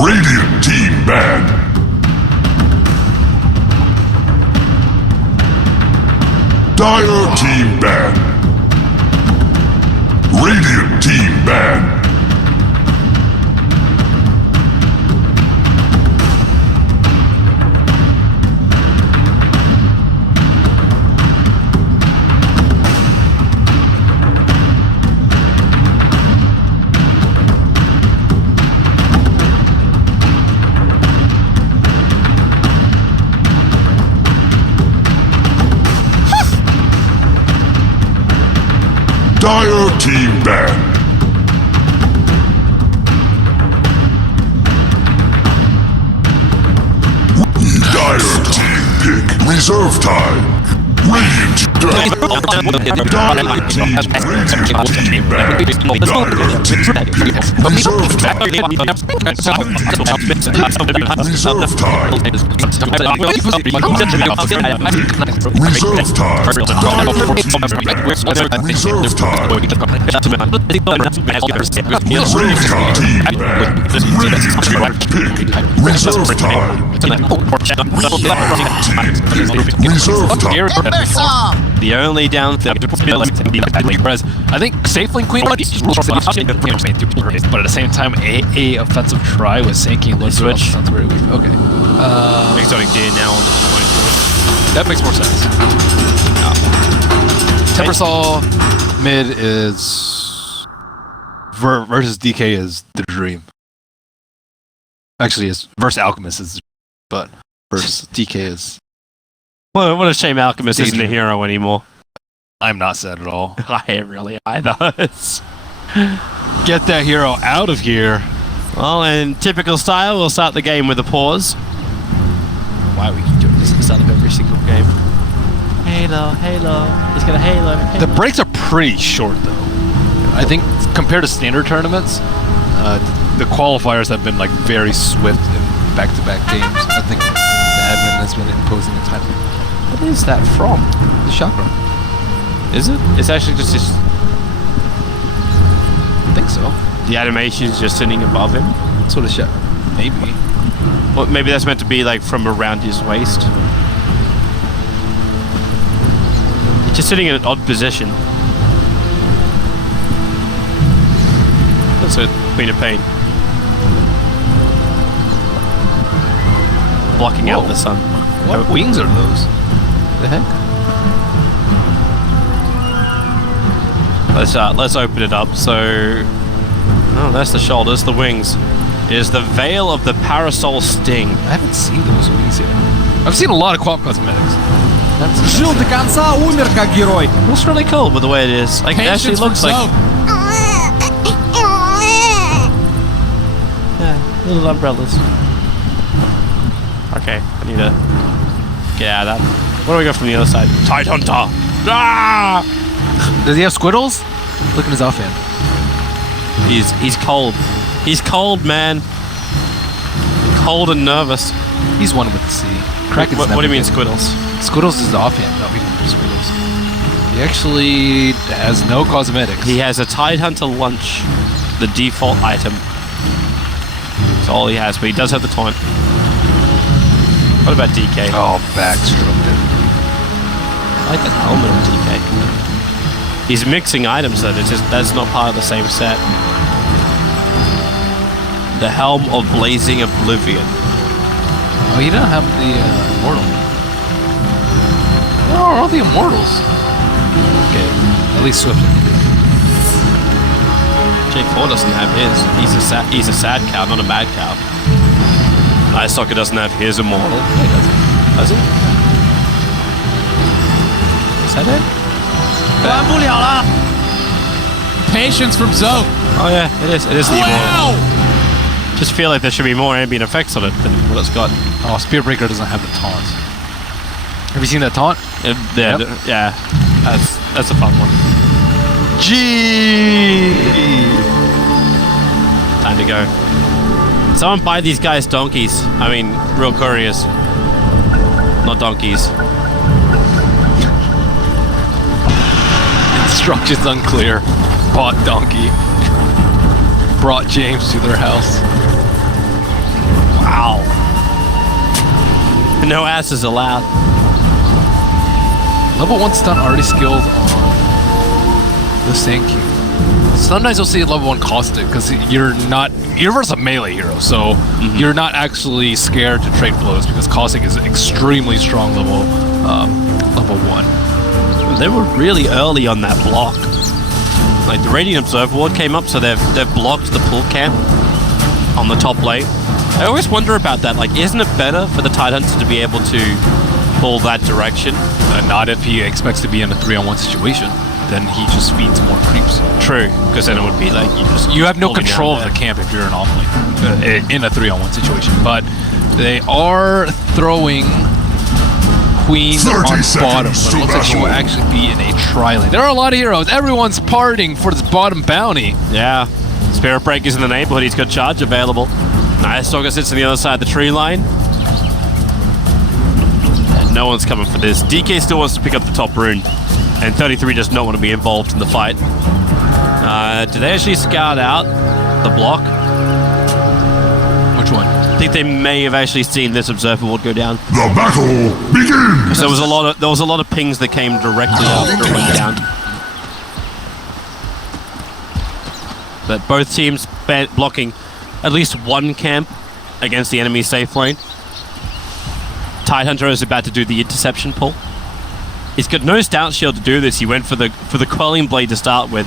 Radiant team banned. Dire team banned. Radiant team banned. Dire team banned. Dire team pick. Reserve time. Radiant. Dire team. Radiant team banned. Dire team. Reserve time. Reserve time. Reserve time. Reserve time. Reserve time. Reserve time. The only down thing, whereas I think safe lane queen, but at the same time, a offensive try with sinking low switch sounds very weak. Okay. Exotic gear now on the point. That makes more sense. Tempersol mid is versus DK is the dream. Actually, is versus Alchemist is, but versus DK is. Well, what a shame Alchemist isn't a hero anymore. I'm not sad at all. I ain't really either. Get that hero out of here. Well, in typical style, we'll start the game with a pause. Why we keep doing this at the start of every single game? Halo, Halo. He's got a Halo. The breaks are pretty short, though. I think compared to standard tournaments, the qualifiers have been like very swift in back-to-back games. I think the admin has been imposing a time. What is that from? The chakra. Is it? It's actually just this. I think so. The animation's just sitting above him. Sort of shit. Maybe. Well, maybe that's meant to be like from around his waist. It's just sitting in an odd position. That's a Queen of Pain. Blocking out the sun. What wings are those? The heck? Let's open it up. So, oh, that's the shoulders, the wings. It is the Veil of the Parasol Sting. I haven't seen those wings yet. I've seen a lot of Quap cosmetics. Жил до конца, умер как герой. Looks really cool with the way it is. Like, it actually looks like little umbrellas. Okay, I need to get out of that. What do we got from the other side? Tide Hunter! Ah! Does he have squiddles? Look at his offhand. He's cold. He's cold, man. Cold and nervous. He's one with the sea. What do you mean squiddles? Squiddles is the offhand. No, we don't do squiddles. He actually has no cosmetics. He has a Tide Hunter lunch, the default item. That's all he has, but he does have the taunt. What about DK? Oh, backstroked it. I like that helmet on DK. He's mixing items though, that's not part of the same set. The Helm of Blazing Oblivion. Oh, you don't have the Immortal. Where are all the Immortals? Okay, at least Swift. J4 doesn't have his. He's a sad cow, not a mad cow. Ice Soccer doesn't have his Immortal. Yeah, he doesn't. Does it? Is that it? Patience from Zoe. Oh yeah, it is. It is the Immortal. Just feel like there should be more ambient effects on it than what it's got. Oh, Spearbreaker doesn't have the taunt. Have you seen that taunt? Yeah, Yep. yeah. That's a fun one. Gee! Time to go. Someone buy these guys donkeys. I mean, real couriers. Not donkeys. Instructions unclear. Bought donkey. Brought James to their house. No asses allowed. Level 1 stun already skilled on the Sand King. Sometimes you'll see level 1 caustic because you're versus a melee hero, so you're not actually scared to trade blows because caustic is extremely strong level 1. They were really early on that block. Like the Radiant Observer Ward came up, so they've blocked the pull camp on the top lane. I always wonder about that. Like, isn't it better for the Tidehunter to be able to pull that direction? Not if he expects to be in a 3-on-1 situation. Then he just feeds more creeps. True, because then it would be like you have no control of the camp if you're an offlane in a 3-on-1 situation. But they are throwing Queen on bottom, but it looks like she will actually be in a tri-lane. There are a lot of heroes. Everyone's partying for this bottom bounty. Yeah, Spirit Break is in the neighborhood. He's got charge available. Nice Stalker sits on the other side of the tree line. And no one's coming for this. DK still wants to pick up the top rune. And 33 does not want to be involved in the fight. Do they actually scout out the block? Which one? I think they may have actually seen this Observer Ward go down. The battle begins! There was a lot of pings that came directly after it went down. But both teams blocking at least one camp against the enemy safe lane. Tidehunter is about to do the interception pull. He's got no stout shield to do this. He went for the quelling blade to start with,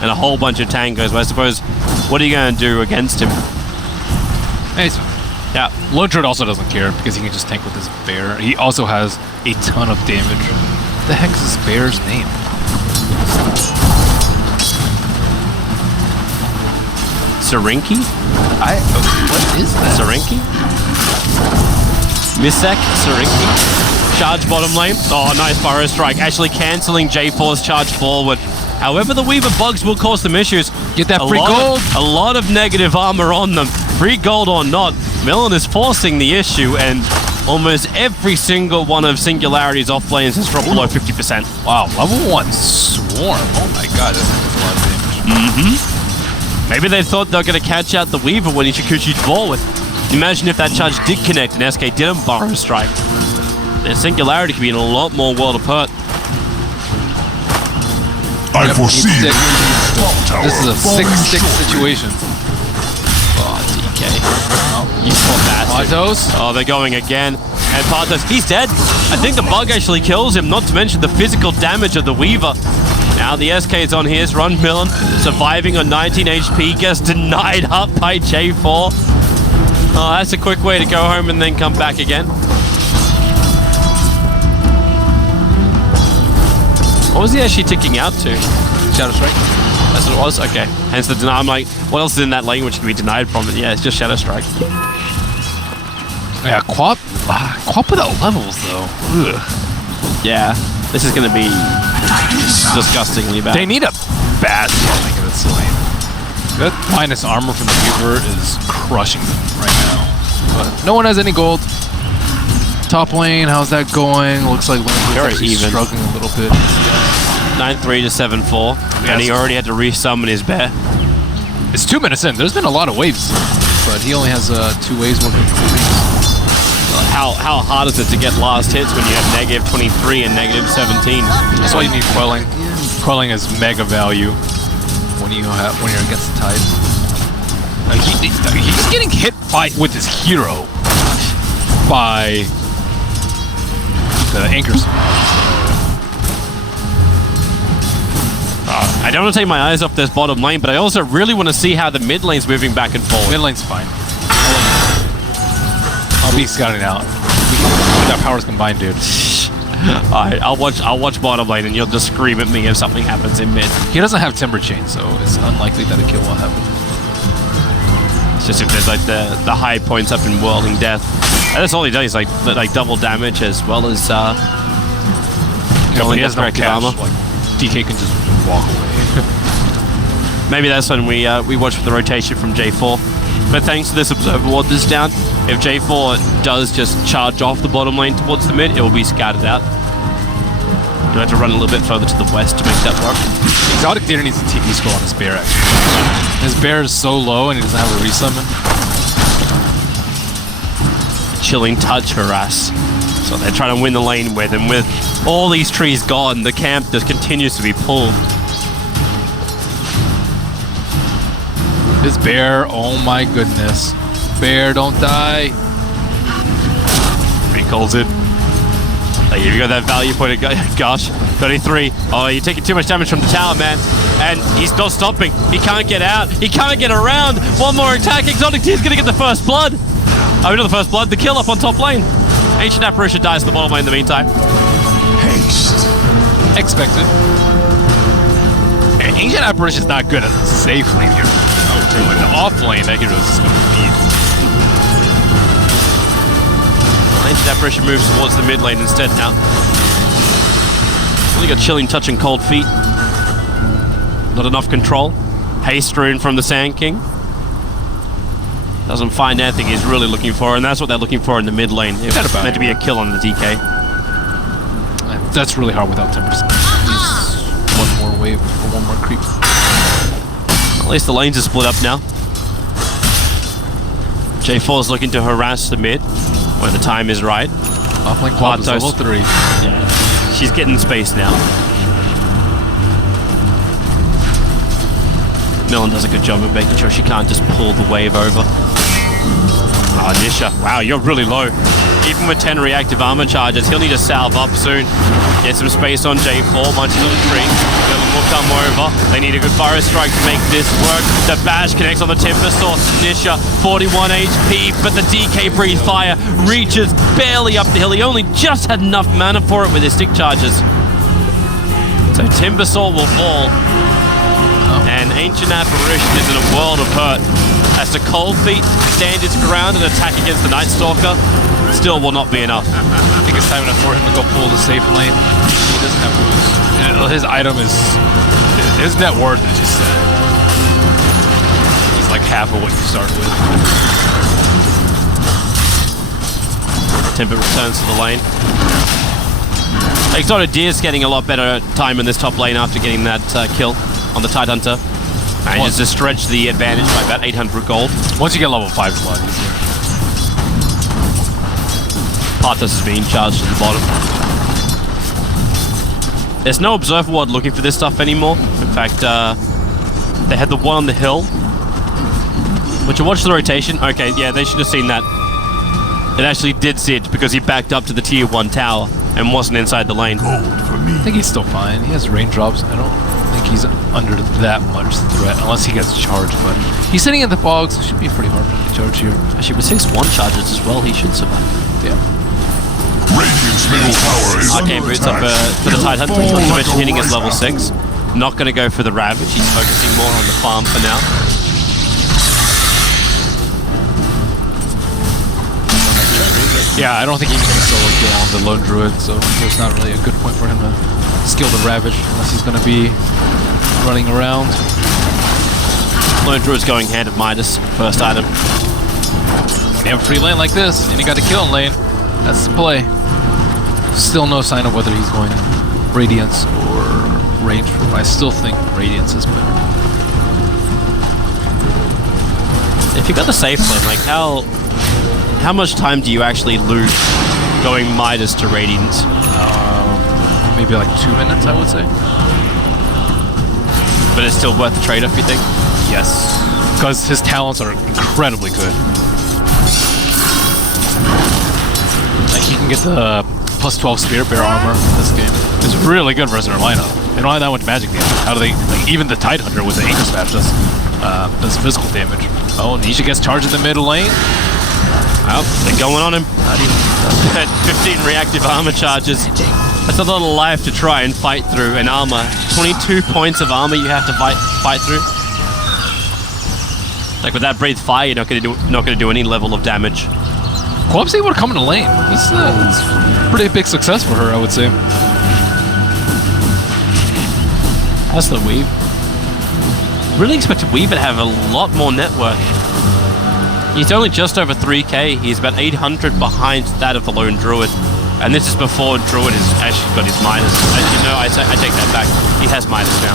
and a whole bunch of tangos. But I suppose, what are you going to do against him? Yeah, Lone Druid also doesn't care because he can just tank with his bear. He also has a ton of damage. What the heck is this bear's name? Sarinki? What is that? Sarinki? Misek Sarinki? Charge bottom lane. Oh, nice Burrow Strike. Actually cancelling J4's charge forward. However, the Weaver bugs will cause some issues. Get that free gold. A lot of negative armor on them. Free gold or not, Millen is forcing the issue, and almost every single one of Singularity's off lanes has dropped below 50%. Wow, level 1 Swarm. Oh my god, that's a lot of damage. Maybe they thought they were going to catch out the Weaver when Ichikuchi's forward. Imagine if that charge did connect and SK didn't Burrow Strike. Then Singularity could be in a lot more world of hurt. I foresee This tower is a falling 6-stick short. situation. Oh, DK. You poor bastard. Patos? Oh, they're going again. And Patos, he's dead. I think the bug actually kills him, not to mention the physical damage of the Weaver. Now the SK is on his run. Millen surviving on 19 HP, gets denied up by J4. Oh, that's a quick way to go home and then come back again. What was he actually ticking out to? Shadow Strike? That's what it was? Okay. Hence the deny. I'm like, what else is in that lane which can be denied from it? Yeah, it's just Shadow Strike. Yeah, Quap without levels though. Ugh. Yeah, this is going to be disgustingly bad. They need a bad something in this lane. That minus armor from the Weaver is crushing them right now. But no one has any gold. Top lane, how's that going? Looks like Very Lindsay's even. struggling a little bit. 9-3 to 7-4, and he already had to resummon his bear. It's 2 minutes in. There's been a lot of waves, but he only has 2 waves working. How hard is it to get last hits when you have negative 23 and negative 17? That's why you need quelling. Quelling is mega value when you're against the Tide. He's getting hit with his hero by the anchors. I don't want to take my eyes off this bottom lane, but I also really want to see how the mid lane's moving back and forth. Mid lane's fine. I'll be scouting out. With our powers combined, dude. Alright, I'll watch bottom lane, and you'll just scream at me if something happens in mid. He doesn't have Timber Chain, so it's unlikely that a kill will happen. It's just if there's like the high points up in Whirling Death. And that's all he does, like double damage as well as Yeah, but Whirling he has Death no corrective cash. armor. Like, DK can just walk away. Maybe that's when we watch for the rotation from J4. But thanks to this Observer Ward that's down, if J4 does just charge off the bottom lane towards the mid, it will be scattered out. You'll have to run a little bit further to the west to make that work. Exotic Theater needs a TP scroll on his bear, actually. His bear is so low and he doesn't have a resummon. Chilling touch harass. So they're trying to win the lane with, and with all these trees gone, the camp just continues to be pulled. This bear, oh my goodness. Bear, don't die. Recalls it. Like, you got that value point, gosh, 33. Oh, you're taking too much damage from the tower, man. And he's not stopping. He can't get out. He can't get around. One more attack. Exotic T is going to get the first blood. Oh, not the first blood. The kill up on top lane. Ancient Apparition dies in the bottom lane in the meantime. Haste. Expected. And Ancient Apparition is not good at safe lane here. Oh, in the off lane, that hero is just going to feed. Ancient Apparition moves towards the mid lane instead now. Only got Chilling Touch and Cold Feet. Not enough control. Haste Rune from the Sand King. Doesn't find anything he's really looking for, and that's what they're looking for in the mid lane. It's meant to be a kill on the DK. That's really hard without 10%. He's one more wave or one more creep. At least the lanes are split up now. J4 is looking to harass the mid when the time is right. Offlane Quad is level 3. Yeah. She's getting space now. Millen does a good job of making sure she can't just pull the wave over. Oh, Nisha. Wow, you're really low. Even with 10 reactive armor charges, he'll need to salve up soon. Get some space on J4, munches on the tree. Millen will come over. They need a good fire strike to make this work. The bash connects on the Timber Sword. Nisha, 41 HP, but the DK Breathe Fire reaches barely up the hill. He only just had enough mana for it with his stick charges. So Timber Sword will fall. And Ancient Apparition is in a world of hurt. As the Cold Feet stand its ground and attack against the Night Stalker, still will not be enough. I think it's time enough for him to go pull the safe lane. He doesn't have to lose. His item is... His net worth is just... he's like half of what you start with. Timber returns to the lane. Exotic Deer's getting a lot better time in this top lane after getting that kill on the Tidehunter. Manages to stretch the advantage by about 800 gold. Once you get level 5, it's a lot easier. Parthos is being charged to the bottom. There's no Observer Ward looking for this stuff anymore. In fact, they had the one on the hill. Would you watch the rotation? Okay, yeah, they should have seen that. It actually did see it because he backed up to the tier 1 tower and wasn't inside the lane. Gold for me. I think he's still fine. He has raindrops. I don't think he's under that much threat unless he gets charged, but he's sitting in the fog, so it should be pretty hard for him to charge here. Actually, with 6-1 charges as well, he should survive. Yeah. Radiant's middle tower is Arcane Boots up for the Tidehunter. Not to mention hitting his level 6. Not going to go for the Ravage. He's focusing more on the farm for now. Yeah, I don't think he can get a solo kill on the Lone Druid, so there's not really a good point for him to skill the Ravage unless he's going to be running around. Lone Druid's going hand of Midas, first item. When you have a free lane like this, and you got a kill lane, that's the play. Still no sign of whether he's going Radiance or Range form. I still think Radiance is better. If you got the safe lane, like how much time do you actually lose going Midas to Radiance? Maybe like 2 minutes, I would say. But it's still worth the trade-off, you think? Yes, because his talents are incredibly good. Like he can get the plus 12 Spirit Bear armor in this game. It's really good versus their lineup. They don't have that much magic damage. How do they, like, even the Tidehunter with the Anchor Smash does physical damage. Oh, Nisha gets charged in the middle lane. Well, they're going on him. 15 reactive armor charges. That's a lot of life to try and fight through, and armor. 22 points of armor you have to fight through. Like with that Breathe Fire, you're not going to do any level of damage. Quap's able to come in the lane. This is a pretty big success for her, I would say. That's the Weave. Really expected Weave to have a lot more network. He's only just over 3k. He's about 800 behind that of the Lone Druid. And this is before Druid has actually got his Midas. Actually, no, I take that back. He has Midas now.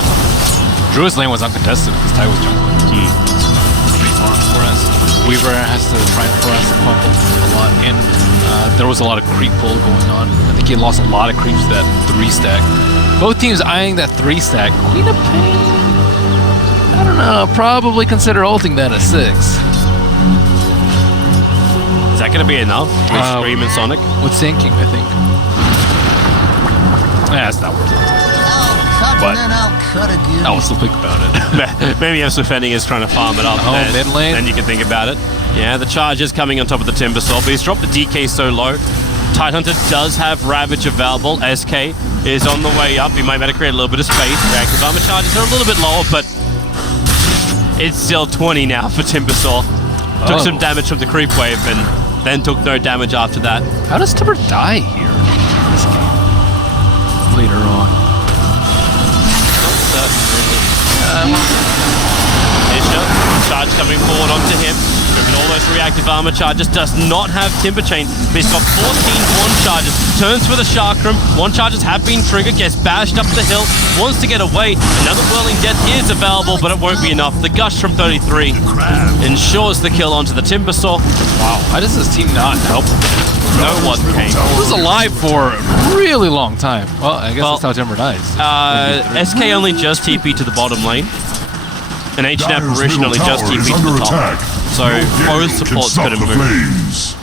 Druid's lane was uncontested because Ty was jungling. Whereas Weaver has to try and harass the pump a lot. And there was a lot of creep pull going on. I think he lost a lot of creeps to that 3-stack. Both teams eyeing that 3-stack. Queen of Pain, I don't know, probably consider ulting that at 6. Is that going to be enough with Scream and Sonic? With Sinking, I think. Yeah, it's not worth it. But I'll still think about it. Maybe if Defending is trying to farm it up, mid lane. then you can think about it. Yeah, the charge is coming on top of the Timbersaw, but he's dropped the DK so low. Tidehunter does have Ravage available. SK is on the way up. He might better create a little bit of space. Reactive armor charges are a little bit lower, but it's still 20 now for Timbersaw. Took some damage from the creep wave and then took no damage after that. How does Timber die here in this game? Later on. Not certain, really. Isha, charge coming forward onto him. Moving all those reactive armor charges. Does not have Timber Chain, but he's got 14 one charges. Turns for the Chakram. One charges have been triggered. Gets bashed up the hill. Wants to get away. Another Whirling Death is available, but it won't be enough. The Gush from 33 ensures the kill onto the Timbersaw. Wow, how does this team not help? No one came. He was alive for a really long time. Well, I guess that's how Timber dies. SK only just TP to the bottom lane. And Ancient Apparition only just TP to the top. So both supports could have moved.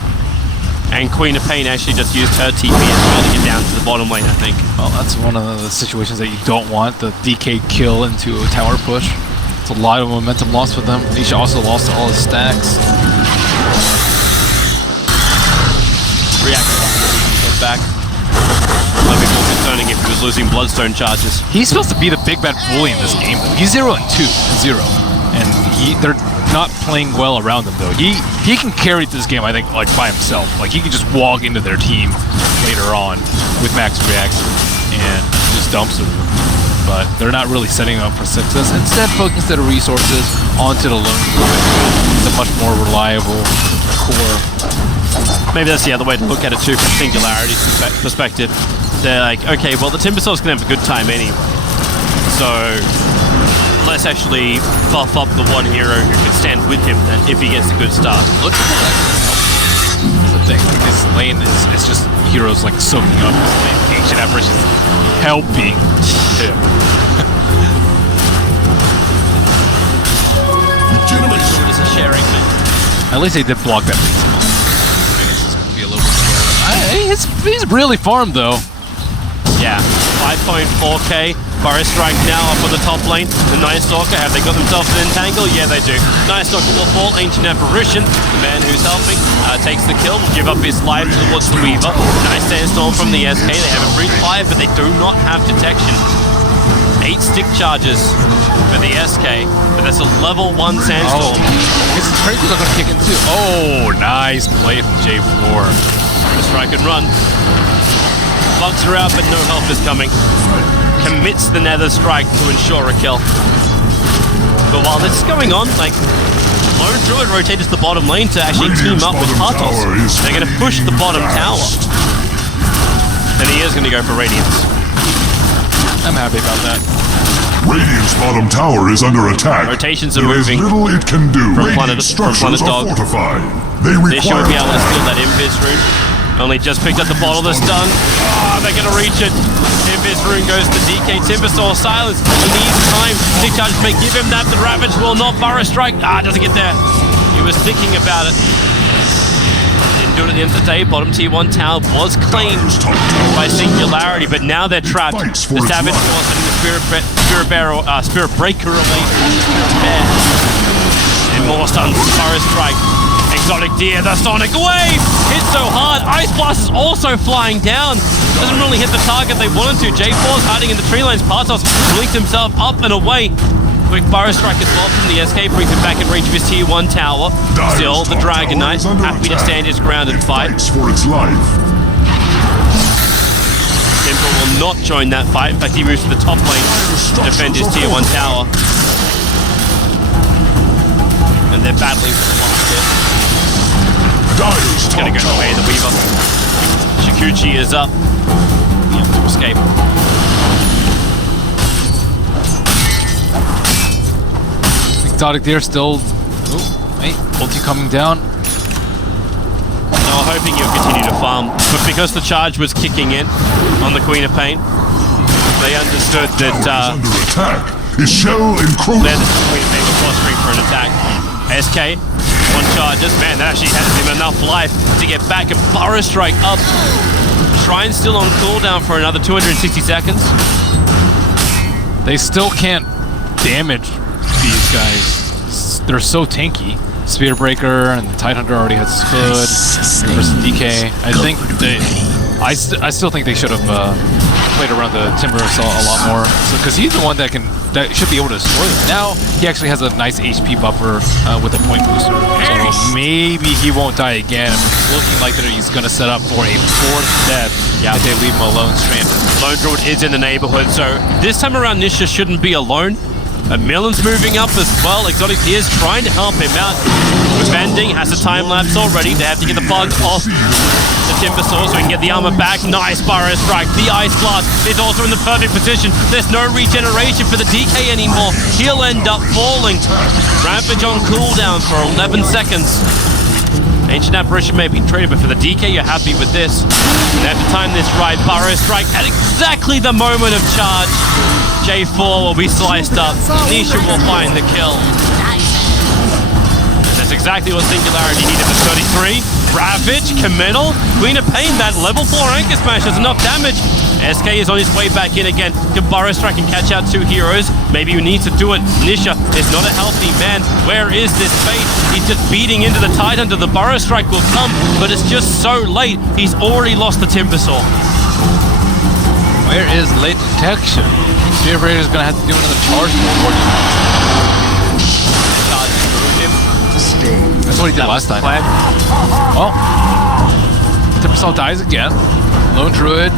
And Queen of Pain actually just used her TP as well to get down to the bottom lane, I think. Well, that's one of the situations that you don't want, the DK kill into a tower push. It's a lot of momentum lost for them. Nisha also lost all his stacks. Reactive back. Might be more concerning if he was losing Bloodstone charges. He's supposed to be the big bad bully in this game, though. He's 0-2, 0. And they're not playing well around him, though. He can carry this game, I think, like by himself. Like he can just walk into their team later on with max reacts and just dumps them. But they're not really setting up for success. Instead, focus their resources onto the lone. It's a much more reliable core. Maybe that's the other way to look at it too, from Singularity's perspective. They're like, okay, well the Timbersaw's gonna have a good time anyway. So let's actually buff up the one hero who can stand with him then if he gets a good start. Look at that. That's the thing. Like, his lane is just heroes like soaking up his lane. Ancient Apparition helping him. It's a sharing thing. At least they did block that big small. I guess it's gonna be a little bit slower. He's really farmed though. Yeah, 5.4k. Burrow Strike now up on the top lane. The Night Stalker, have they got themselves an entangle? Yeah, they do. Night Stalker will fall. Ancient Apparition, the man who's helping, takes the kill, will give up his life towards the Weaver. Nice Sandstorm from the SK. They have a breach fire, but they do not have detection. 8 stick charges for the SK, but that's a level 1 Sandstorm. His crazy are gonna kick in too. Oh, nice play from J4. The strike and run. Bugs are out, but no help is coming. Commits the Nether Strike to ensure a kill. But while this is going on, like, Lone Druid rotated to the bottom lane to actually team up with Partos. They're going to push the bottom tower. And he is going to go for Radiance. I'm happy about that. Radiant's bottom tower is under attack. Rotations are There is moving little it can do. from Radiant structures are Dog. fortified. They They should require be able to steal that Invis rune. Only just picked up the bottle of the stun. Oh, they're going to reach it. Invis rune goes to DK Timbersaw. Silence. He needs time. Tick charges may give him that. The Ravage will not. Burrow Strike. Doesn't get there. He was thinking about it. Didn't do it at the end of the day. Bottom T1 tower was claimed by Singularity, but now they're trapped. The Savage Force and the Spirit Breaker away from the Spirit Bear. And more stuns. Burrow Strike. Exotic Deer, the Sonic Wave! Hit so hard. Ice Blast is also flying down. Doesn't really hit the target they wanted to. J4's hiding in the tree lines. Partos blinked himself up and away. Quick Burrow Strike as well from the SK, brings him back in reach of his tier 1 tower. Still, the Dragon Knight, happy to stand his ground and fight. for its life. Simple will not join that fight. In fact, he moves to the top lane to defend his tier 1 tower. And they're battling for the last hit. Dyer's He's going to go away, the Weaver. Shikuchi is up. Able to escape. Exotic Deer still. Oh, wait. Ulti coming down. Now, hoping you'll continue to farm, but because the charge was kicking in on the Queen of Pain, they understood that Under attack. Is shell encroaching? then the Queen of Pain was fostering for an attack. SK, one charges. Man, that actually has him enough life to get back and Burrow Strike up. Shrine still on cooldown for another 260 seconds. They still can't damage these guys. They're so tanky. Spear Breaker and the Tidehunter already has stood versus DK. I think they, I still think they should have played around the Timber Assault a lot more. Because he's the one that should be able to destroy them. Now he actually has a nice HP buffer with a point booster, so maybe he won't die again. It's looking like that he's going to set up for a 4th death if they leave him alone stranded. Lone Druid is in the neighborhood, so this time around Nisha shouldn't be alone. Millen's moving up as well. Exotic is trying to help him out. Defending, has a time lapse already. They have to get the bug off the Timber Saw so he can get the armor back. Nice Burrow Strike. The Ice Blast is also in the perfect position. There's no regeneration for the DK anymore. He'll end up falling. Rampage on cooldown for 11 seconds. Ancient Apparition may be traded, but for the DK, you're happy with this. They have to time this right. Burrow Strike at exactly the moment of charge. J4 will be sliced up. Nisha will find the kill. That's exactly what Singularity needed for 33. Ravage, committal. Queen of Pain, that level 4 Anchor Smash does enough damage. SK is on his way back in again. Can Burrow Strike and catch out 2 heroes? Maybe he needs to do it. Nisha is not a healthy man. Where is this fate? He's just beating into the Tidehunter. The Burrow Strike will come, but it's just so late. He's already lost the Timber Saw. Where is late detection? Spear Breaker is going to have to do another charge before he Charge through him. That's what he did last time. Well, Timbersaw dies again. Lone Druid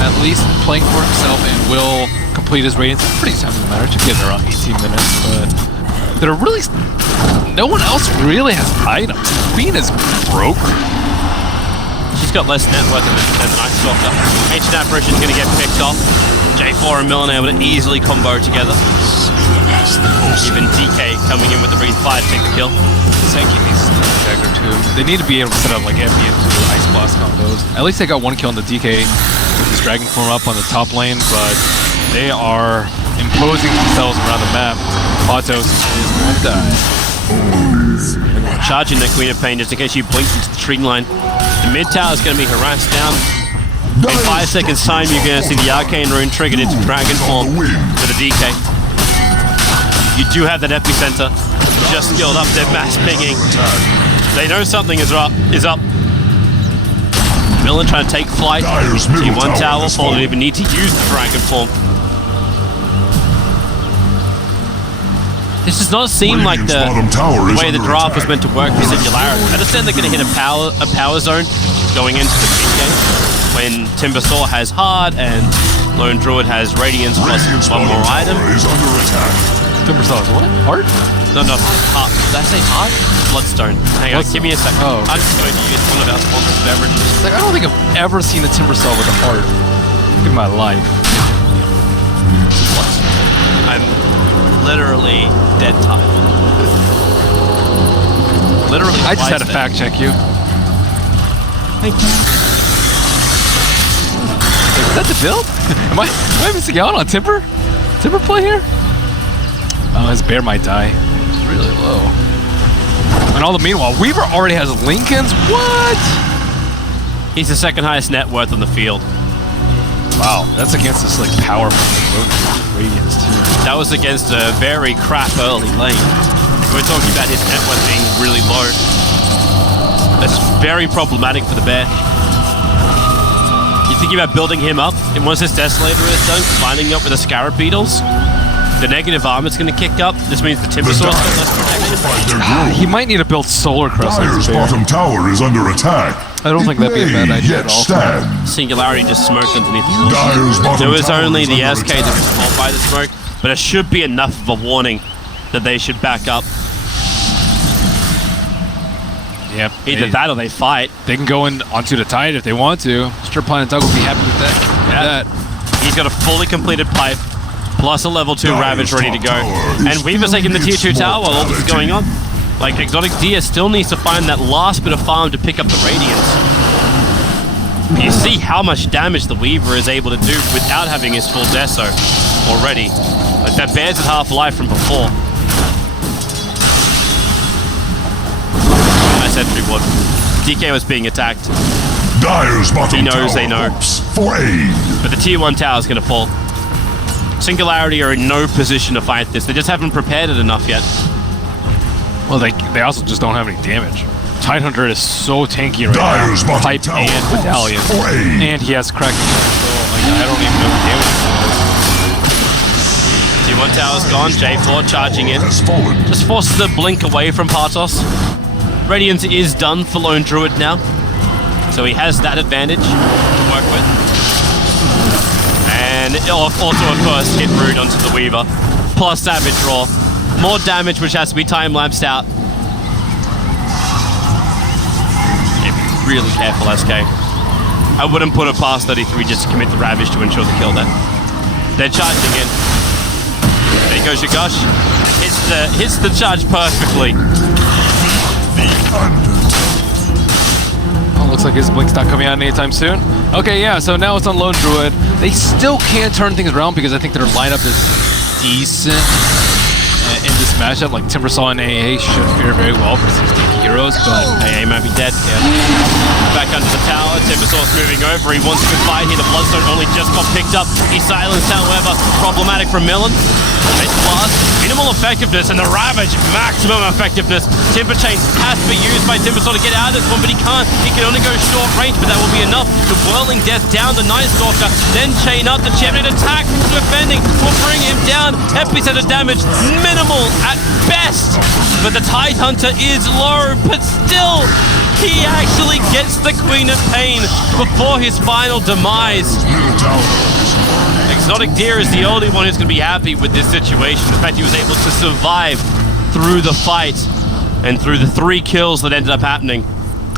at least playing for himself and will complete his radiance. It's a pretty timely matter to get around 18 minutes, but there are really no one else really has items. Queen is broke. She's got less net worth than the Night Stalker. Ancient Apparition is going to get picked off. J4 and Millen able to easily combo together. Even DK coming in with the Breathe 5 take the kill. Sankey needs to dagger too. They need to be able to set up like ambient Ice Blast combos. At least they got one kill on the DK with his Dragon Form up on the top lane, but they are imposing themselves around the map. Patos is going to die. Charging the Queen of Pain just in case she blinks into the tree line. The mid tower is going to be harassed down. In 5 seconds time, you're going to see the Arcane Rune triggered into Dragon Form for the DK. You do have that epicenter just skilled up. They're mass pinging. They know something is up. Millen trying to take flight. T1 tower fall. Don't even need to use the Dragon Form. This does not seem like the way the draft was meant to work for Singularity. I understand they're going to hit a power zone going into the mid game when Timber Saw has hard and Lone Druid has Radiance plus one more item. Timber Saw is what? Heart? No, heart. Did I say heart? Bloodstone. Hang on, give me a second. Oh, okay. I'm just going to use one of our sponsored beverages. It's like, I don't think I've ever seen a Timber Saw with a heart in my life. I'm literally dead tired. Literally. I just had to fact check you. Thank you. Is that the build? am I missing out on Timber? Timber play here? Oh, his bear might die. It's really low. And all the meanwhile, Weaver already has Lincolns. What? He's the second highest net worth on the field. Wow, that's against this like powerful Radiance too. That was against a very crap early lane. We're talking about his net worth being really low. That's very problematic for the bear. You thinking about building him up, and once his Desolator is done, combining up with the Scarab Beetles, the negative armor's going to kick up. This means the Timber Saw's got less protection. He might need to build Solar Crest. Dyer's bottom tower is under attack. I don't think that'd be a bad idea at all. Stand. Singularity just smoked underneath the wall. Dyer's bottom There was tower only is the under SK that attack. was caught by the smoke, but it should be enough of a warning that they should back up. Yep. Either that or they fight. They can go in onto the Tide if they want to. Strip Planet Doug will be happy with that. Yeah. He's got a fully completed pipe, plus a level 2 Ravage ready to go. And Weaver's taking the tier 2 tower while all this is going on. Like, Exotic Dia still needs to find that last bit of farm to pick up the Radiance. You see how much damage the Weaver is able to do without having his full deso already. Like that bear's at half life from before. I said we would. DK was being attacked. Dire's bottom He knows tower they know. hopes for aid. But the tier 1 tower is going to fall. Singularity are in no position to fight this. They just haven't prepared it enough yet. Well, they also just don't have any damage. Tidehunter is so tanky right Dire's now. bottom Pipe tower and hopes Medallion. for aid. And he has Kraken control. Like, I don't even know the damage. Tier 1 tower's gone. J4 charging in. Has fallen. Just forces the blink away from Partos. Radiance is done for Lone Druid now. So he has that advantage to work with. And also a first hit root onto the Weaver. Plus Savage Roar. More damage which has to be time-lapsed out. Yeah, be really careful, SK. I wouldn't put it past 33 just to commit the Ravage to ensure the kill there. They're charging in. There goes your Gush. Hits the charge perfectly. Oh, looks like his Blink's not coming out anytime soon. Okay, yeah, so now it's on Lone Druid. They still can't turn things around because I think their lineup is decent in this matchup. Like Timbersaw and AA should fare very well for some stinky heroes, but AA might be dead. Yeah. Back under the tower, Timbersaw's moving over. He wants a good fight here. The Bloodstone only just got picked up. He's silenced, however. Problematic for Millen. Nice blast. Minimal effectiveness, and the Ravage, maximum effectiveness. Timber Chain has to be used by Timbersaw to get out of this one, but he can't. He can only go short range, but that will be enough. The Whirling Death down the Night Stalker, then chain up the champion. Attack, defending, will bring him down. Epicenter damage, minimal at best. But the Tidehunter is low, but still, he actually gets the Queen of Pain before his final demise. Middle tower. Exotic Deer is the only one who's going to be happy with this situation. The fact he was able to survive through the fight and through the 3 kills that ended up happening.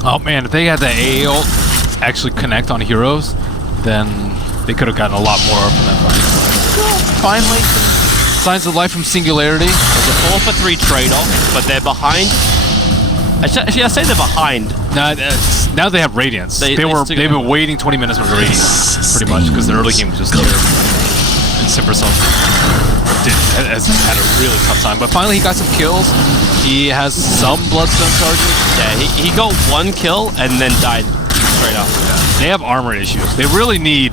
oh man, if they had the AA ult actually connect on heroes, then they could have gotten a lot more from that fight. Finally, signs of life from Singularity. It's a 4 for 3 trade-off, but they're behind. Actually, I say they're behind. Now they have Radiance. They've been waiting 20 minutes for Radiance, pretty much, because the early game was just terrible. And Simperson has had a really tough time. But finally, he got some kills. He has some Bloodstone charges. Yeah, he got 1 kill and then died straight after that. They have armor issues. They really need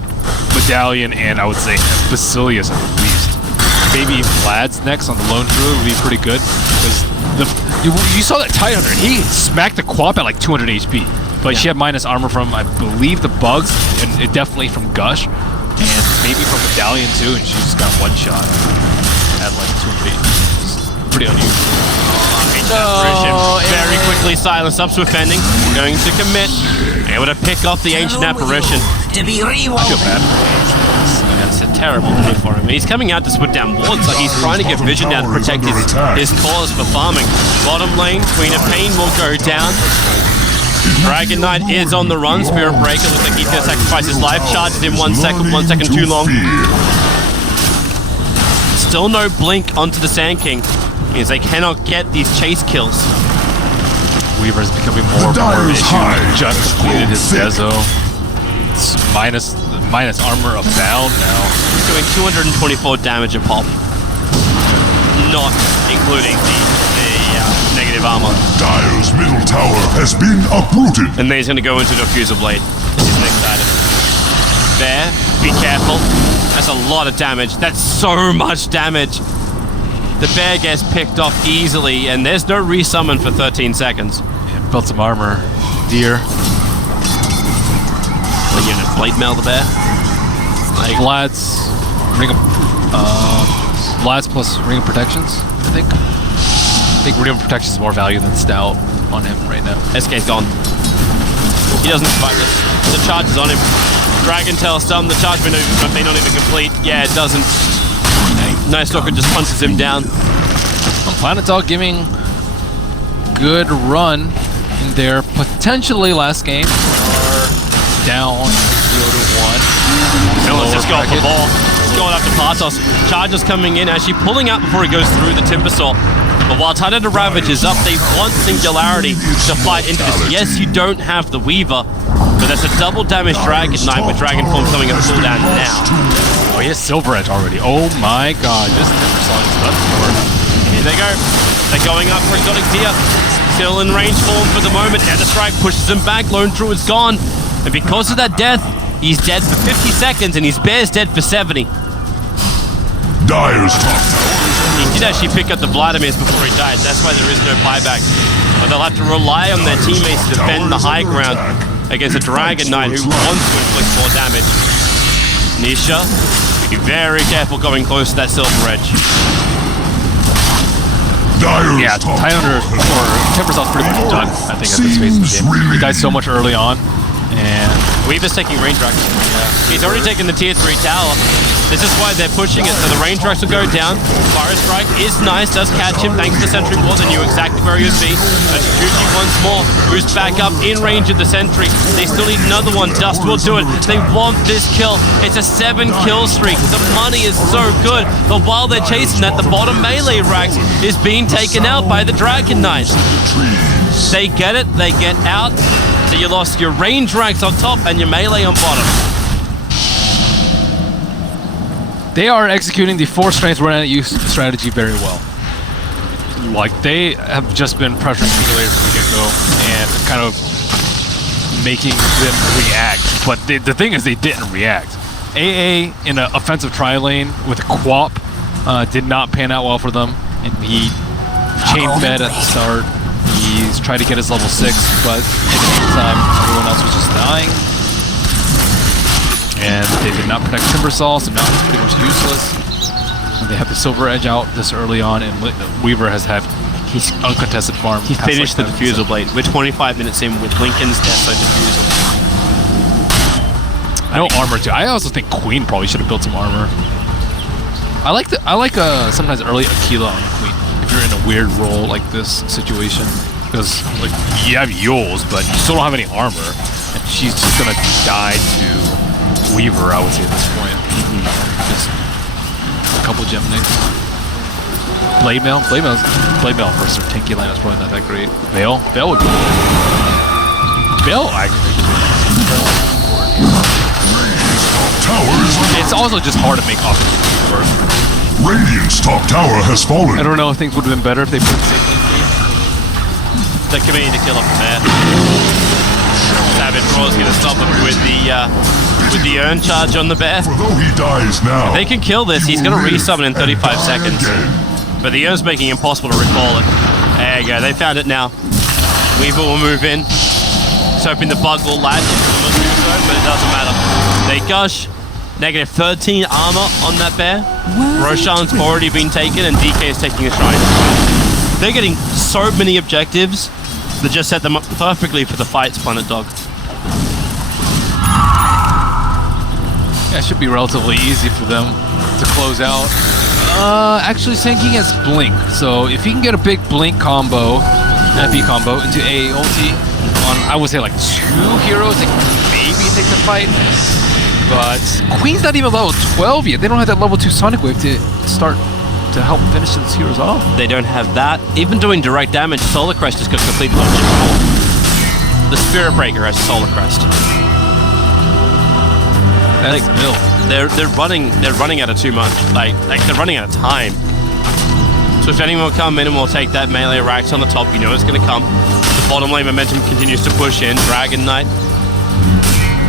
Medallion and, I would say, Basilius at least. Maybe Vlad's next on the Lone Druid would be pretty good, because you saw that Tidehunter. He smacked the Quap at like 200 HP, but she had minus armor from, I believe, the bugs, and it definitely from Gush, and maybe from Medallion too, and she just got 1 shot at like 200 HP. It's pretty unusual. Very quickly silenced up to offending. Going to commit. Able to pick off the Ancient Apparition. To be I feel bad. That's a terrible move for him. He's coming out to put down wards, like he's trying to get vision down to protect his cause for farming. Bottom lane, Queen of Pain will go down. Dragon Knight is on the run. Spirit Breaker looks like he's going to sacrifice his life. Charges in 1 second, 1 second too long. Still no blink onto the Sand King, because they cannot get these chase kills. Weaver's becoming more and more of an issue. Just completed his Dezo. It's minus armor abound now. He's doing 224 damage a pop. Not including the negative armor. Dire's middle tower has been uprooted. And then he's going to go into Diffuser Blade. This is next item. There, be careful. That's a lot of damage. That's so much damage. The bear gets picked off easily, and there's no resummon for 13 seconds. Yeah, built some armor. Deer. What are you gonna blade mail the bear? Like, Vlad's ring of Vlad's plus ring of protections, I think. I think ring of protection is more value than stout on him right now. SK's gone. He doesn't survive this. The charge is on him. Dragon Tail stun, the charge may not even complete. Yeah, it doesn't. Night Stalker just punches him down. Planet Dog giving good run in their potentially last game. Are down 0-1. No one's just going for ball. He's going after Partos. Charges coming in, actually pulling out before he goes through the Timbersaw. But while Tidehunter Ravage is up, they want Singularity to fight into this. Yes, you don't have the Weaver, But there's a double damage Dragon Knight with Dragon Form coming at cooldown now. Oh, he has Silver Edge already. Oh my god, this Timbersaw is done for. Here they go. They're going up for Exotic Deer. Still in range form for the moment. Nether Strike pushes him back. Lone Druid's gone. And because of that death, he's dead for 50 seconds and his bear's dead for 70. Dire's top tower. He did actually pick up the Vladimirs before he died. That's why there is no buyback. But they'll have to rely on their teammates to defend the high ground against a Dragon Knight who wants to inflict more damage. Nisha, be very careful going close to that Silver Edge. Dire's Yeah, top Highlander tower or Timbersaw's pretty much done, I think, at this phase of the game. He died so much early on, and Weaver's taking range racks. He's already taken the tier 3 tower. This is why they're pushing it, so the range racks will go down. Fire Strike is nice, does catch him thanks to Sentry Wall. They knew exactly where he would be. Juji once more, who's back up in range of the Sentry. They still need another one. Dust will do it. They want this kill. It's a 7-kill streak. The money is so good, but while they're chasing that, the bottom melee racks is being taken out by the Dragon Knight. They get it, they get out. So you lost your range racks on top and your melee on bottom. they are executing the 4 strength run at use strategy very well. Like, they have just been pressuring Singularity from the get-go and kind of making them react. But the thing is, they didn't react. AA in an offensive tri-lane with Quap did not pan out well for them, and he chain fed at the start. He's tried to get his level 6, but in the meantime, everyone else was just dying. And they did not protect Timbersaw, so now it's pretty much useless. And they have the Silver Edge out this early on, and Weaver has had his uncontested farm. He finished the Diffusal Blade. We're 25 minutes in with Lincoln's Death by Diffusal. No armor too. I also think Queen probably should have built some armor. I like sometimes early Aquila on Queen if you're in a weird role like this situation, because like you have Yules, but you still don't have any armor, and she's just gonna die to Weaver, I would say at this point. Just a couple gem nicks. Blade Mail versus her tanky line is probably not that great. Veil would be Veil. It's also just hard to make offensive work. Radiant's top tower has fallen. I don't know if things would have been better if they put safe lane free. The committee to kill him there. Savage Raw's gonna stop him with the urn charge on the bear. For though he dies now, If they can kill this, he's gonna resummon in 35 seconds. again. But the urn's making it impossible to recall it. There you go, they found it now. Weaver will move in. He's hoping the bug will latch, but it doesn't matter. They gush. Negative 13 armor on that bear. Roshan's already been taken and DK is taking a shrine. They're getting so many objectives that just set them up perfectly for the fights, Planet Dog. Yeah, it should be relatively easy for them to close out. Actually, Senki gets Blink, so if he can get a big Blink combo, FE combo, into AA ulti on, I would say, like 2 heroes that can maybe take the fight. But Queen's not even level 12 yet. They don't have that level 2 Sonic Wave to start to help finish these heroes off. They don't have that. Even doing direct damage, Solar Crest just got completely unchippable. The Spirit Breaker has Solar Crest. That's milk. They're running out of too much. Like they're running out of time. So if anyone will come in and will take that melee racks on the top, you know it's gonna come. The bottom lane momentum continues to push in. Dragon Knight.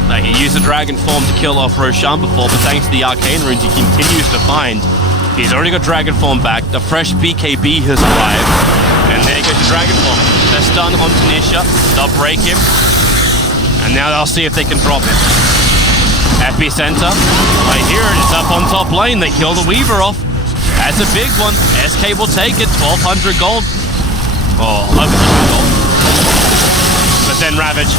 Like, he used the Dragon Form to kill off Roshan before, but thanks to the Arcane Runes he continues to find. He's already got Dragon Form back. The fresh BKB has arrived. And there goes the Dragon Form. They're stun on Tanisha. They'll break him. And now they'll see if they can drop him. Epicenter. Right here, it's up on top lane. They kill the Weaver off. That's a big one. SK will take it. 1,200 gold. Oh, 1,100 gold. But then Ravage.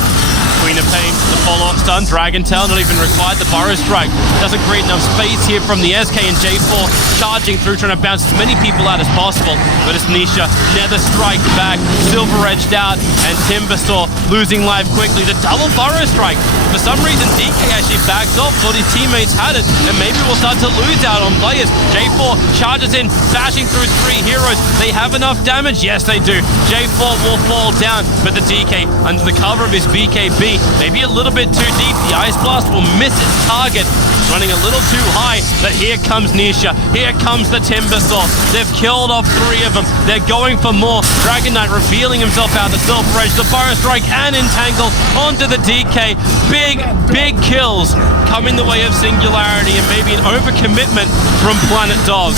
Queen of Pain, the follow-up stun, Dragon Tail not even required, the Burrow Strike doesn't create enough space here from the SK and J4 charging through, trying to bounce as many people out as possible, but it's Nisha, Nether Strike back, Silver Edged out, and Timbersaw losing life quickly. The double burrow strike. For some reason, DK actually backs off, thought his teammates had it, and maybe we'll start to lose out on players. J4 charges in, bashing through 3 heroes. They have enough damage? Yes, they do. J4 will fall down, but the DK, under the cover of his BKB, maybe a little bit too deep. The Ice Blast will miss its target. Running a little too high, but here comes Nisha. Here comes the Timbersaw. They've killed off 3 of them. They're going for more. Dragon Knight revealing himself out the Silver Edge. The Burrow Strike and Entangle onto the DK. Big kills coming the way of Singularity, and maybe an overcommitment from Planet Dog.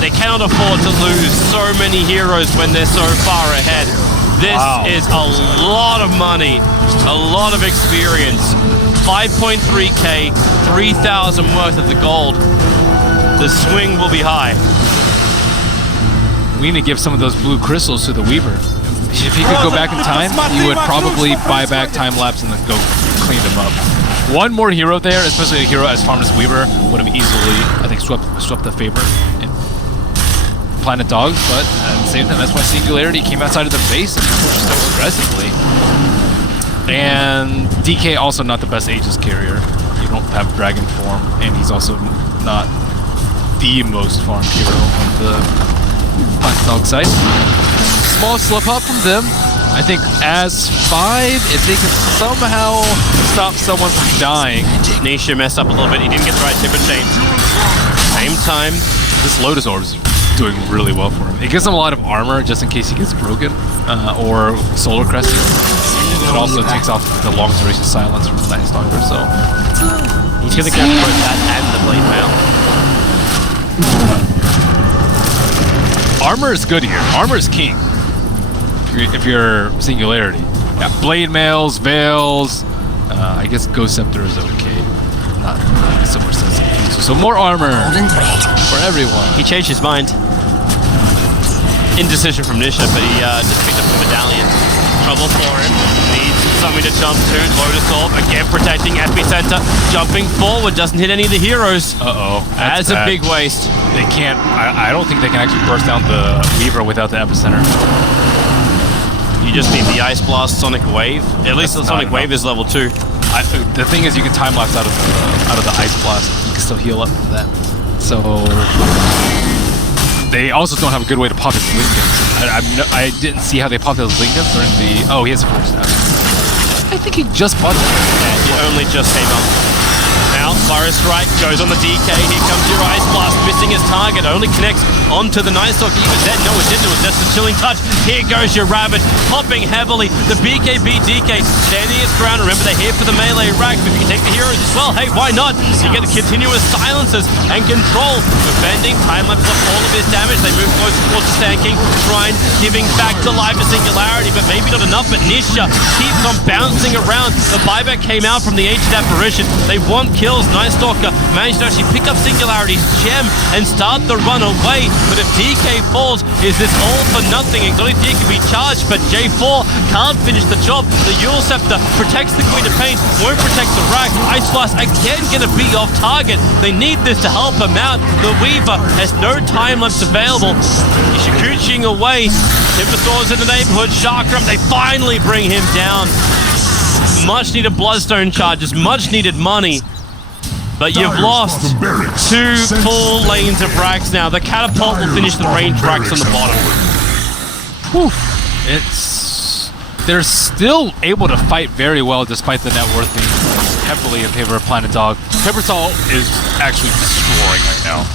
They cannot afford to lose so many heroes when they're so far ahead. This is a lot of money, a lot of experience. 5.3k, 3,000 worth of the gold. The swing will be high. We need to give some of those blue crystals to the Weaver. If he could go back in time, he would probably buy back time lapse and then go clean them up. One more hero there, especially a hero as farmed as Weaver, would have easily, I think, swept the favor in Planet Dog. But at the same time, that's why Singularity came outside of the base and pushed so aggressively. And DK also not the best Aegis carrier. You don't have Dragon form, and he's also not the most farmed hero on the Planet Dog side. Small slip up from them. I think as 5, if they can somehow stop someone from dying. Nisha messed up a little bit. He didn't get the right tip and chain. Same time. This Lotus Orb is doing really well for him. It gives him a lot of armor just in case he gets broken or Solar Crested. It also takes off the long duration silence from the Night Stalker, so he's gonna get both that and the Blade Mail. Armor is good here. Armor is king. If you're Singularity. Yeah, Blade Mails, Veils, I guess Ghost Scepter is okay. Not Silver Sense. So more armor for everyone. He changed his mind. Indecision from Nisha, but he just picked up the medallion. Trouble for him. Needs something to jump to. Lotus Orb, again protecting Epicenter. Jumping forward, doesn't hit any of the heroes. Uh-oh. That's a big waste. They can't, I don't think they can actually burst down the Weaver without the Epicenter. You just need the Ice Blast Sonic Wave. At least the Sonic Wave is level 2. The thing is, you can time lapse out of the Ice Blast. You can still heal up for that. So they also don't have a good way to pop his Lincolns. I didn't see how they popped his Lincolns during the. Oh, he has a 4-stab. I think he just bought that. Yeah, he only just came up. Now, Burrow Strike goes on the DK. Here comes your Ice Blast, missing his target. Only connects onto the Night Stalker. Even then, no, it didn't. It was just a chilling touch. Here goes your Rabbit, popping heavily. The BKB DK standing his ground. Remember, they're here for the melee rack. But if you can take the heroes as well, hey, why not? You get the continuous silences and control. Defending, time-lapse off all of his damage. They move closer towards the Sand King. Shrine giving back to life to Singularity, but maybe not enough. But Nisha keeps on bouncing around. The buyback came out from the Ancient Apparition. They want kills. Night Stalker managed to actually pick up Singularity's gem and start the run away. But if DK falls, is this all for nothing? Exotic D can be charged, but J4 can't finish the job. The Eul Scepter protects the Queen of Pain, won't protect the rack. Ice Blast again gonna be off target. They need this to help him out. The Weaver has no time lapse available. Ishikuchiing away. Timbersaws in the neighborhood. Chakram, they finally bring him down. Much needed Bloodstone charges, much needed money. But you've lost 2 full lanes of racks now. The Catapult will finish the range racks on the bottom. Whew. They're still able to fight very well despite the net worth being heavily in favor of Planet Dog. Timbersaw is actually destroying right now.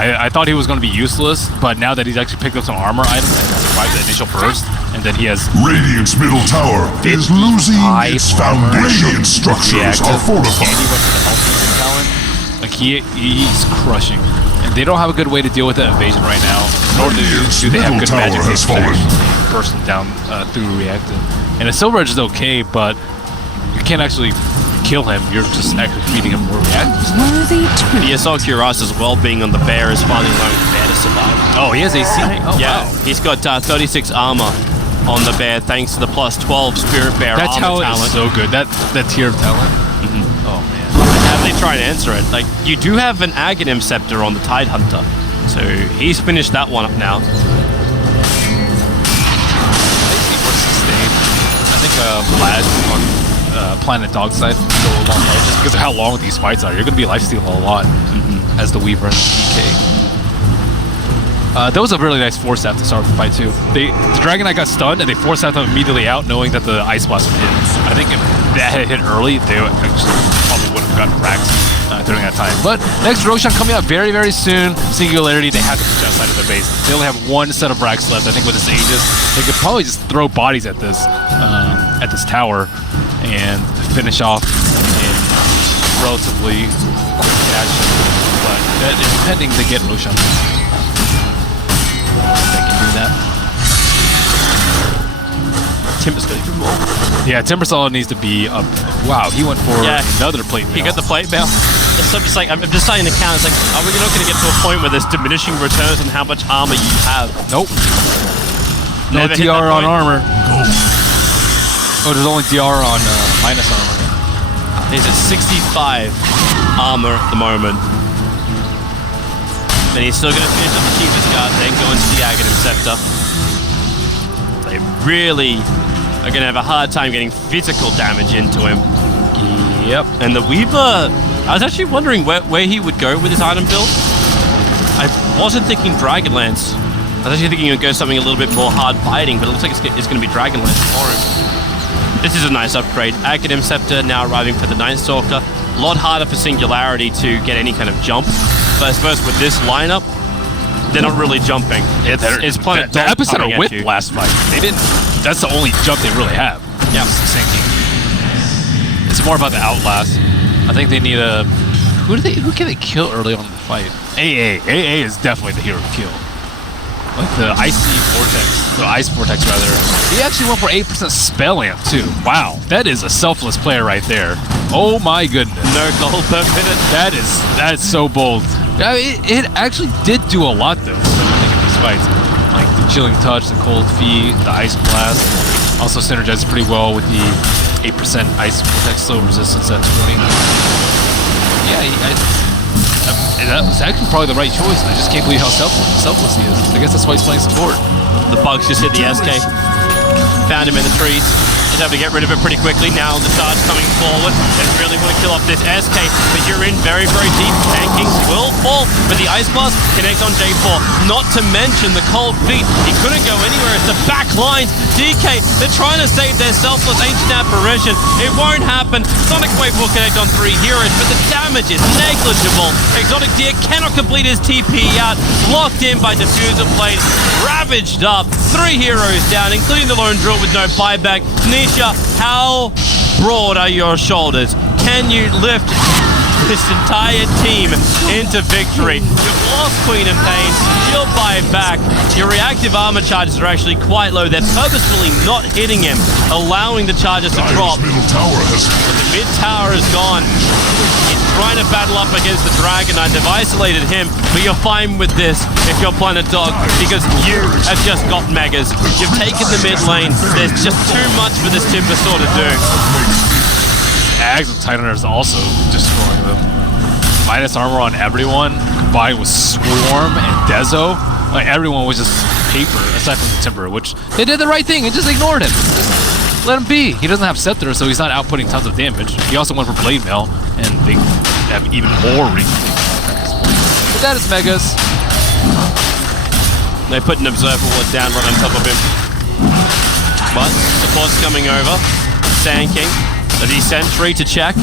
I thought he was going to be useless, but now that he's actually picked up some armor items and survived the initial burst, and then he has... Radiant's middle tower is losing its foundation. Radiant structures are fortified. And he went to the Ultimate Talon. Like, he's crushing. And they don't have a good way to deal with that evasion right now. Nor do they have good magic to burst him down through reactive. And a Silver Edge is okay, but you can't actually kill him, you're just actually feeding him more reactors. The Assault Cuirass as well being on the bear is finally allowing the bear to survive. Oh, he has AC? Oh, yeah, wow. He's got 36 armor on the bear thanks to the plus 12 Spirit Bear That's armor how talent. it's so good. That tier of talent. Oh, man. How do they try and answer it? Like, you do have an Aghanim Scepter on the Tide Hunter, so he's finished that one up now. blast on Planet Dog side go a long way, just because of how long these fights are. You're going to be lifestealing a lot as the Weaver and the DK. That was a really nice force staff to start the fight too. The Dragon Knight got stunned and they forced them immediately out, knowing that the Ice Blast would hit. I think if that had hit early, they actually probably would have gotten racks during that time. But next Roshan coming out very, very soon. Singularity, they have to push outside of their base. They only have one set of racks left. I think with this Aegis, they could probably just throw bodies at this tower and finish off in relatively quick fashion. But that is pending to get Roshan. They can do that. Timber's got even more. Yeah, Timbersaw needs to be up. Wow, he went for another plate mail. He got the plate mail. So I'm just like, I'm just starting to count. It's like, are we not going to get to a point where there's diminishing returns on how much armor you have? Nope. No Never hit DR that on point. armor. Oh, there's only DR on minus armor. He's at 65 armor at the moment. And he's still going to finish up the cheapest card, then go into the Aghanim Scepter. They really are going to have a hard time getting physical damage into him. Yep. And the Weaver, I was actually wondering where he would go with his item build. I wasn't thinking Dragonlance. I was actually thinking he would go something a little bit more hard fighting, but it looks like it's going to be Dragonlance for him. This is a nice upgrade. Aghanim Scepter now arriving for the Night Stalker. A lot harder for Singularity to get any kind of jump. But I suppose with this lineup, they're not really jumping. It's Planet The Dog epicenter coming at with you. last fight. They didn't. That's the only jump they really have. Yeah. Sinking. It's more about the outlast. I think they need a. Who can they kill early on in the fight? AA. AA is definitely the hero to kill. Like the Icy Vortex, the Ice Vortex rather. He actually went for 8% spell amp too. Wow, that is a selfless player right there. Oh my goodness. No gold per minute. That is so bold. It actually did do a lot though. I think in these fights, like the Chilling Touch, the Cold Feet, the Ice Blast, also synergizes pretty well with the 8% Ice Vortex slow resistance at 20. Yeah, that was actually probably the right choice. I just can't believe how selfless he is. I guess that's why he's playing support. The bugs just hit the SK. Found him in the trees. He's able to get rid of it pretty quickly. Now the charge coming forward. They really want to kill off this SK, but you're in very, very deep. Tanking will fall, but the Ice Blast connects on J4. Not to mention the Cold Feet. He couldn't go anywhere. It's the back lines. DK, they're trying to save their selfless ancient apparition. It won't happen. Sonic Wave will connect on 3 heroes, but the damage is negligible. Exotic Deer cannot complete his TP out. Locked in by Diffuser Blade. Ravaged up. 3 heroes down, including the Lone Drill with no buyback. Nisha, how broad are your shoulders? Can you lift this entire team into victory? You've lost Queen and Pain. She'll buy back. Your reactive armor charges are actually quite low. They're purposefully not hitting him, allowing the charges to drop. Middle tower has But the mid tower is gone. He's trying to battle up against the Dragon Knight. They've isolated him, but you're fine with this if you're Planet Dog, because you have just got megas. You've taken the mid lane. There's just too much for this Timbersaw to do. Ags and Titaners is also destroying them. Minus armor on everyone, combined with Swarm and Dezo. Like, everyone was just paper, aside from the Timber, which they did the right thing and just ignored him. Just let him be. He doesn't have Scepter, so he's not outputting tons of damage. He also went for Blade Mail, and they have even more reach. But that is Megas. They put an Observer Ward down right on top of him. But support's coming over. Sand King. The Sentry to check.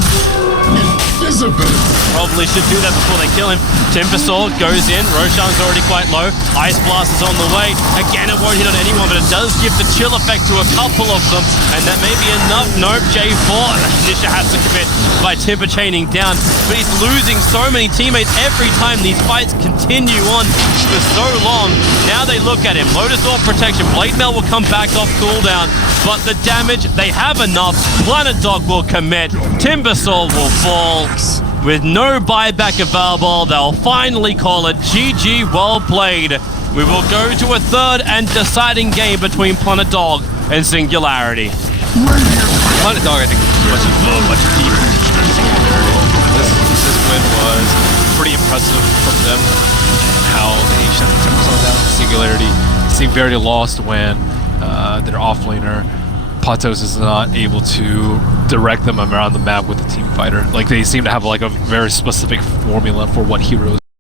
Probably should do that before they kill him. Timbersaw goes in. Roshan's already quite low. Ice Blast is on the way. Again, it won't hit on anyone, but it does give the chill effect to a couple of them. And that may be enough. Nope, J4. Nisha has to commit by Timber chaining down. But he's losing so many teammates every time these fights continue on for so long. Now they look at him. Lotus Orb protection. Blade Mail will come back off cooldown. But the damage, they have enough. Planet Dog will commit. Timbersaw will fall. With no buyback available, they'll finally call it GG, well played. We will go to a third and deciding game between Planet Dog and Singularity. Planet Dog, I think, much deeper than Singularity. This win was pretty impressive from them. How they shut the Timbersaw down. Singularity seemed very lost when their offlaner Patos is not able to direct them around the map with the team fighter. Like they seem to have like a very specific formula for what heroes